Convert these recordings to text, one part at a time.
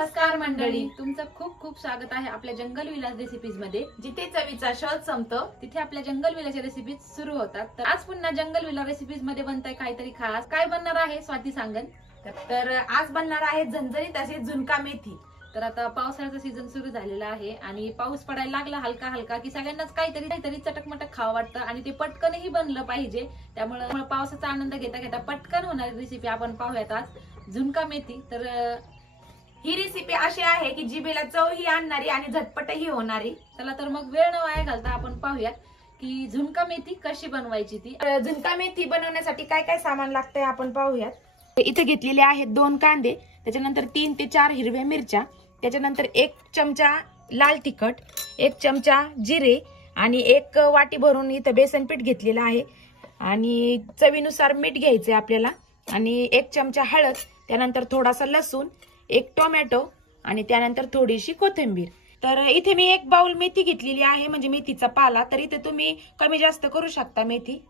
नमस्कार मंडळी, तुमचं खूप खूप स्वागत आहे आपल्या जंगल विलास रेसिपीज मध्ये। जिथे चवीचा शोध संपतो तिथे आपल्या जंगल विलासच्या रेसिपीज सुरू होतात। तर आज पुन्हा जंगल विलास रेसिपीज मध्ये बनतंय काहीतरी खास। काय बनणार आहे स्वाती सांगन। तर आज बनणार आहे झणझणीत अशी झुणका मेथी। तर आता पावसाळ्याचा सीझन सुरू झालेला आहे आणि पाऊस पडायला लागला हलका हलका की सगळ्यांनाच काहीतरी चटकमटक खावं वाटतं आणि ते पटकनही बनलं पाहिजे। त्यामुळे पावसाचा आनंद घेता घेता पटकन होणारी रेसिपी आपण पाहूयात आज, झुणका मेथी। तर ही रेसिपी अशी आहे की जिभेला चवही आणणारी आणि झटपटही होणारी। चला तर मग वेळ न वाया घालता आपण पाहूयात की झुणका मेथी कशी बनवायची ती। झुणका मेथी बनवण्यासाठी काय काय सामान लागतंय आपण पाहूयात। इथे घेतलेले आहेत 2 कांदे, त्याच्यानंतर 3 ते 4 हिरव्या मिरच्या, त्याच्यानंतर 1 चमचा लाल तिखट, 1 चमचा जिरे आणि 1 वाटी भरून इथे बेसन पीठ घेतलेलं आहे आणि चवीनुसार मीठ घ्यायचे आपल्याला आणि 1 चमचा हळद, त्यानंतर थोडासा लसूण, 1 टोमॅटो आणि त्यानंतर थोडीशी कोथिंबीर। तर इथे मी 1 बाउल मेथी घेतलेली आहे, म्हणजे मेथीचा पाला। तर इथे तुम्ही कमी जास्त करू शकता मेथी।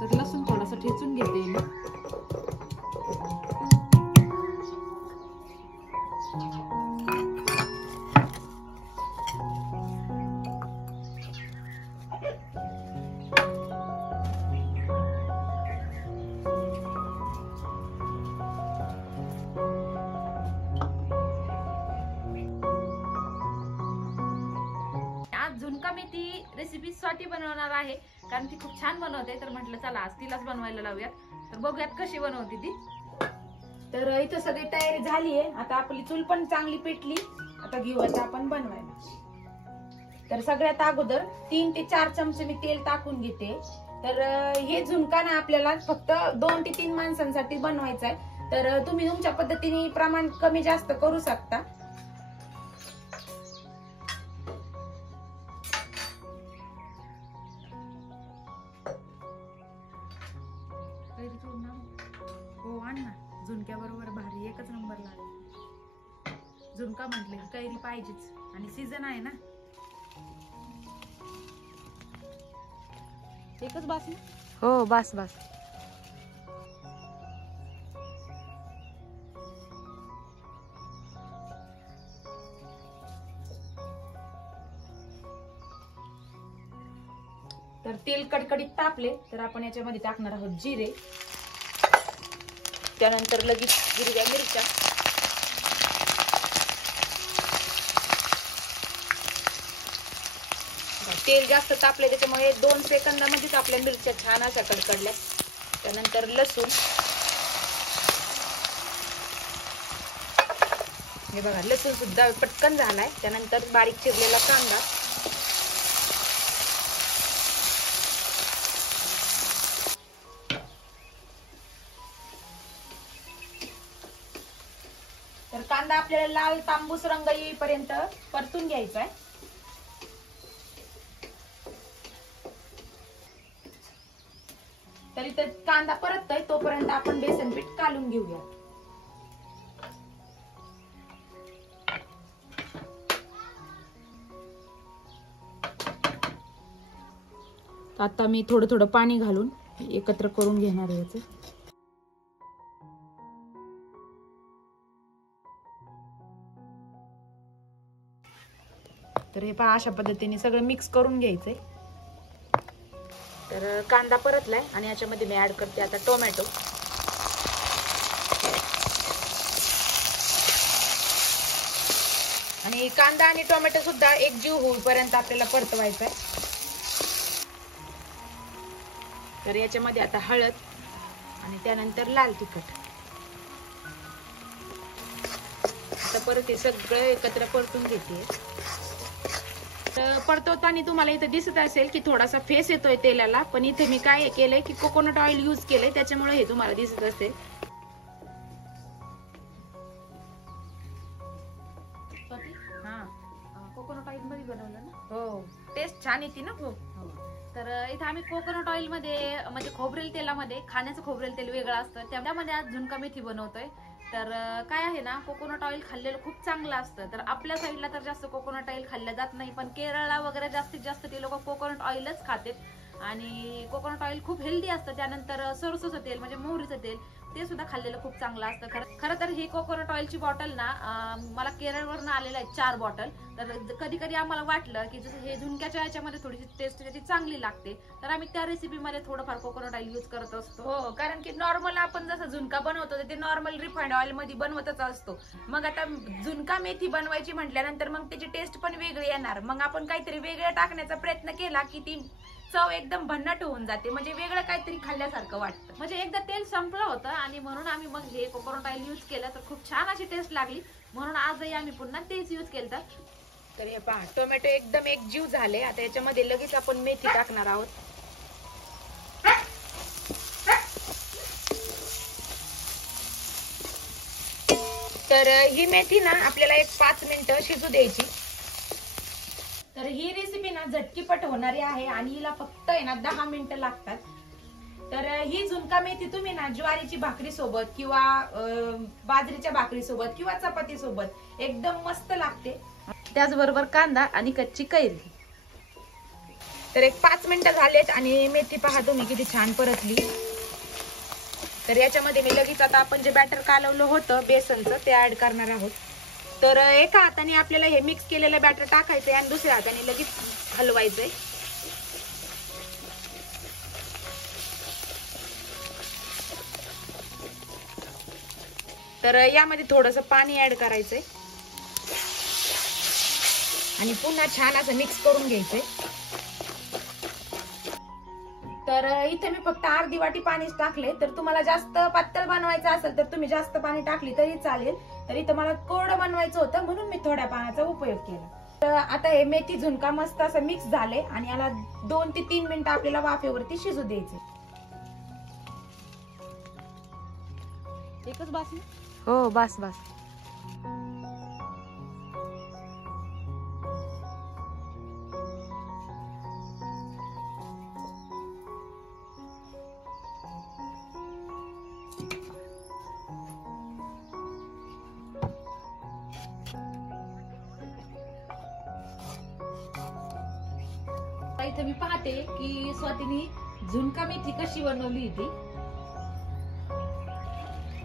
तर लसूण थोडासा ठेचून घेते मी। झुणका मेथी रेसिपी स्वाती बनवणार आहे, कारण ती खूप छान बनवते। तर म्हटलं चला आज तिलाच बनवायला लावूयात। तर बघूयात कशी बनवते ती। तर इथं सगळी तयारी झाली आहे। आता आपली चूल पण चांगली पेटली, आता घेऊयात आपण बनवायला। तर सगळ्यात अगोदर 3 ते 4 चमचे मी तेल टाकून घेते। तर हे झुणका ना आपल्याला फक्त 2 ते 3 माणसांसाठी बनवायचं आहे। तर तुम्ही तुमच्या पद्धतीने प्रमाण कमी जास्त करू शकता। हो आण ना, झुणक्या बरोबर भारी एकच नंबर लागेल। झुणका म्हटले की कैरी पाहिजेच आणि सीझन आहे ना। एकच बास ना? हो बस बस। तर तेल कडकडीत तापले तर आपण याच्यामध्ये टाकणार आहोत जिरे, त्यानंतर लगेच हिरव्या मिरच्या, तेल जास्त तापले त्याच्यामुळे 2 सेकंदामध्येच आपल्या मिरच्या छान अशा कडकडल्या। त्यानंतर लसूण, हे बघा लसूण सुद्धा पटकन झालाय। त्यानंतर बारीक चिरलेला कांदा, तर कांदा आपल्याला लाल तांबूस रंग येईपर्यंत परतून घ्यायचा आहे। तर इथं कांदा परततोय तोपर्यंत आपण बेसन पीठ कालून घेऊया। आता मी थोडं थोडं पाणी घालून एकत्र करून घेणार आहे याचं। तर हे पहा अशा पद्धतीने सगळं मिक्स करून घ्यायचंय। तर कांदा परतलाय आणि याच्यामध्ये मी ऍड करते आता टोमॅटो। आणि कांदा आणि टोमॅटो सुद्धा एकजीव होईपर्यंत आपल्याला परतवायचा आहे। तर याच्यामध्ये आता हळद आणि त्यानंतर लाल तिखट। आता परत हे सगळं एकत्र परतून घेते. तर परतवताना तुम्हाला इथं दिसत असेल की थोडासा फेस येतोय तेलाला, पण इथे मी काय केलंय की कोकोनट ऑइल यूज केलंय, त्याच्यामुळे हे तुम्हाला दिसत असेल. कोकोनट ऑइल मध्ये बनवलं ना? हो, टेस्ट छान येते ना खूप. तर इथे आम्ही कोकोनट ऑइल मध्ये म्हणजे खोबरेल तेलामध्ये, खाण्याचं खोबरेल तेल वेगळं असतं, त्यामध्ये आज झुणका मेथी बनवतोय. तर काय आहे ना, कोकोनट ऑइल खाल्लेलं खूप चांगलं असतं. तर आपल्या साईडला तर जास्त कोकोनट ऑइल खाल्लं जात नाही, पण केरळला वगैरे जास्तीत जास्त ते लोक कोकोनट ऑइलच खातात. आणि कोकोनट ऑइल खूप हेल्दी असतं. त्यानंतर सरसोचं तेल म्हणजे मोहरीचं तेल, ते सुद्धा खाल्लेलं खूप चांगलं असतं. खरं तर ही कोकोनट ऑइलची बॉटल ना मला केरळवरून आलेलं आहे 4 बॉटल. तर कधी कधी आम्हाला वाटलं की जसं हे झुणक्याच्या ह्याच्यामध्ये थोडीशी टेस्ट त्याची चांगली लागते, तर आम्ही त्या रेसिपीमध्ये थोडंफार कोकोनट ऑइल यूज करत असतो. हो, कारण की नॉर्मल आपण जसं झुणका बनवतो ते नॉर्मल रिफाइंड ऑइल मध्ये बनवतच असतो. मग आता झुणका मेथी बनवायची म्हटल्यानंतर मग त्याची टेस्ट पण वेगळी येणार. मग आपण काहीतरी वेगळं टाकण्याचा प्रयत्न केला की ती चव एकदम भन्नाट होऊन जाते, म्हणजे वेगळं काहीतरी खाल्ल्यासारखं वाटतं. म्हणजे एकदा तेल संपलं होतं आणि म्हणून आम्ही मग हे कोकोनट ऑइल यूज केलं, तर खूप छान अशी टेस्ट लागली. म्हणून आजही आम्ही पुन्हा तेच यूज केलं. तर हे पहा, टोमॅटो एकदम एकजीव झाले. आता याच्यामध्ये लगेच आपण मेथी टाकणार आहोत. तर ही मेथी ना आपल्याला एक 5 मिनिटं शिजू द्यायची. तर ही रेसिपी ना झटकीपट होणारी आहे आणि हिला फक्त आहे ना 10 मिनिटं लागतात. तर ही झुणका मेथी तुम्ही ना ज्वारीची भाकरी सोबत किंवा बाजरीच्या भाकरी सोबत किंवा चपाती सोबत एकदम मस्त लागते. त्याचबरोबर कांदा आणि कच्ची कैरी. तर एक 5 मिनिटं झालेत आणि मेथी पहा तुम्ही किती छान परतली. तर याच्यामध्ये मी लगेच आता आपण जे बॅटर कालवलं होतं बेसनचं ते ऍड करणार आहोत. तर एका हाताने आपल्याला हे मिक्स केलेलं बॅटर टाकायचंय आणि दुसऱ्या हाताने लगेच हलवायचंय. तर यामध्ये थोडंसं पाणी ऍड करायचंय आणि पुन्हा छान असं मिक्स करून घ्यायचंय. तर इथे मी फक्त अर्धी वाटी पाणीच टाकले. तर तुम्हाला जास्त पातळ बनवायचं असेल तर तुम्ही जास्त पाणी टाकली तरी चालेल. तर इथं मला कोरडं बनवायचं होतं म्हणून मी थोड्या पाण्याचा उपयोग केला. तर आता हे मेथी झुणका मस्त असं मिक्स झाले आणि याला 2 ते 3 मिनिटं आपल्याला वाफेवरती शिजू द्यायचे. एकच बास ना? हो, बस बस. इथे मी पाहते की स्वातीने झुणका मेथी कशी बनवली ती.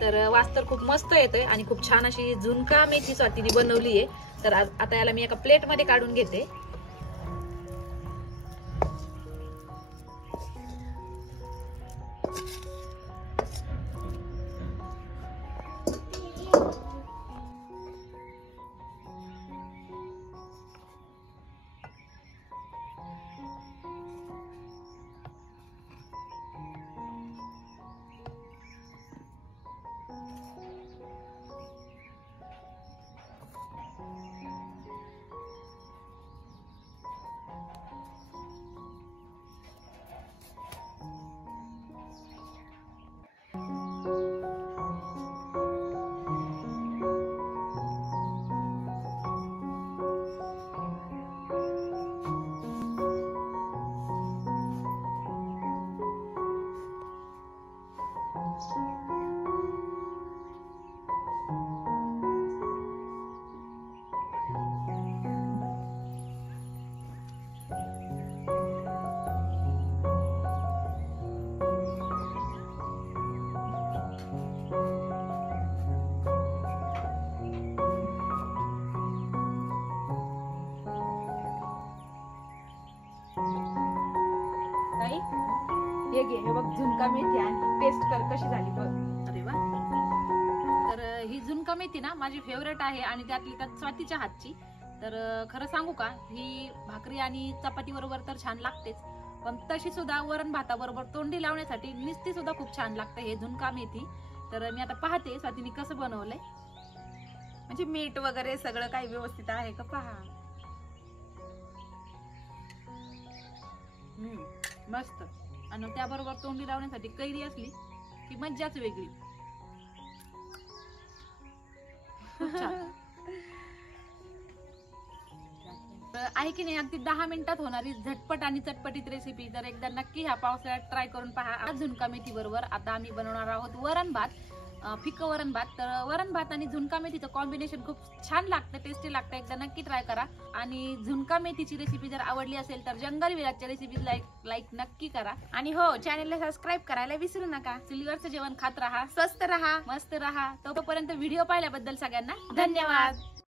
तर वास तर खूप मस्त येतोय आणि खूप छान अशी झुणका मेथी स्वातीने बनवली आहे. तर आता याला मी एका प्लेट मध्ये काढून घेते. हे घे, हे बघ झुणका मेथी आणि टेस्ट कर कशी झाली बघ. अरे वा. तर ही झुणका मेथी ना माझी फेवरेट आहे आणि त्यातली त्यात स्वातीच्या हातची. तर खरं सांगू का, ही भाकरी आणि चपाती बरोबर तर छान लागतेच, पण तशी सुद्धा वरण भाताबरोबर तोंडी लावण्यासाठी नुसती सुद्धा खूप छान लागते हे झुणका मेथी. तर मी आता पाहते स्वातीने कसं बनवलंय. म्हणजे मीठ वगैरे सगळं काही व्यवस्थित आहे का पहा. मस्त. आणि त्याबरोबर तोंडी लावण्यासाठी कैरी असली की मज्जाच वेगळी. खूप छान. तर आहे की नाही अगदी 10 मिनिटात होणारी झटपट आणि चटपटीत रेसिपी. तर एकदा नक्की ह्या पावसाळ्यात ट्राय करून पहा. आज झुणका मेथी बरोबर आता आम्ही बनवणार आहोत वरण भात, फिक्क वरण भात. तर वरण भात आणि झुणका मेथीचं कॉम्बिनेशन खूप छान लागतं, टेस्टी लागतं. एकदा नक्की ट्राय करा. आणि झुणका मेथीची रेसिपी जर आवडली असेल तर जंगल विराजच्या रेसिपी लाईक नक्की करा. आणि हो, चॅनलला सबस्क्राईब करायला विसरू नका. चुलीवरचं जेवण खात राहा, स्वस्त राहा, मस्त राहा. तोपर्यंत व्हिडिओ पाहिल्याबद्दल सगळ्यांना धन्यवाद.